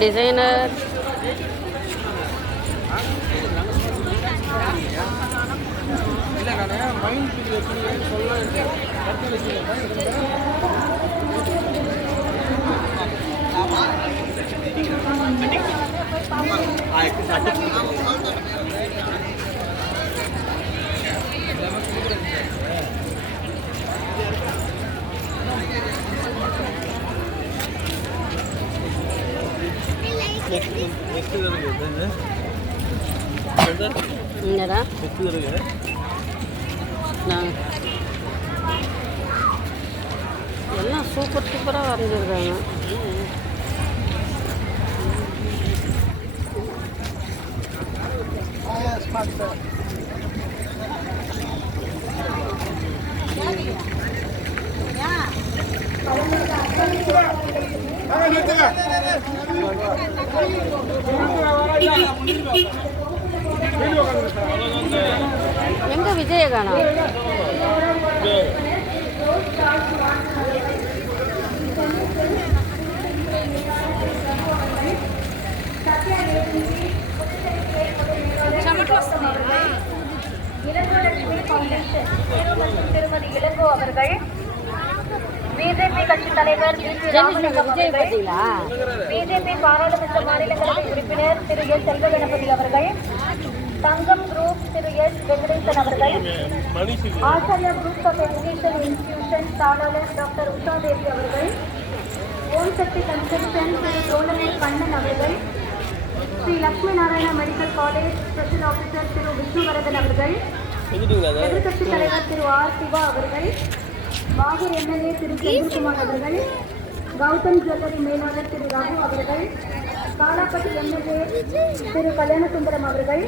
Designer என்னடா எல்லாம் super சூப்பராக வரைஞ்சிருக்காங்க. எங்க விஜயகானா திருமதி இளங்கோ அவர்கள், பிஜேபி கட்சி தலைவர் ராமலிங்கம் அவர்கள், பிஜேபி பாராளுமன்ற மாநிலங்களவை உறுப்பினர் திரு எஸ் செல்வ கணபதி அவர்கள், தங்கம் குரூப் திரு எஸ் வெங்கடேசன் அவர்கள், Acharya group of education institution தாளாளர் டாக்டர் உஷா தேவி அவர்கள், ஓம் சக்தி கன்ஸ்ட்ரக்ஷன் திரு தோழமை கண்ணன் அவர்கள், Sri Lakshmi Narayana medical college special officer Thiru Vishnuvardhan அவர்கள், எதிர்கட்சித் தலைவர் திரு ஆர் சிவா அவர்கள், வாகூர் எம்எல்ஏ திரு செந்தில்குமார் அவர்கள், கௌதம் ஜுவல்லரி மேலாளர் திரு ராகு அவர்கள், காலாப்பட்டி எம்எல்ஏ திரு கல்யாணசுந்தரம் அவர்கள்,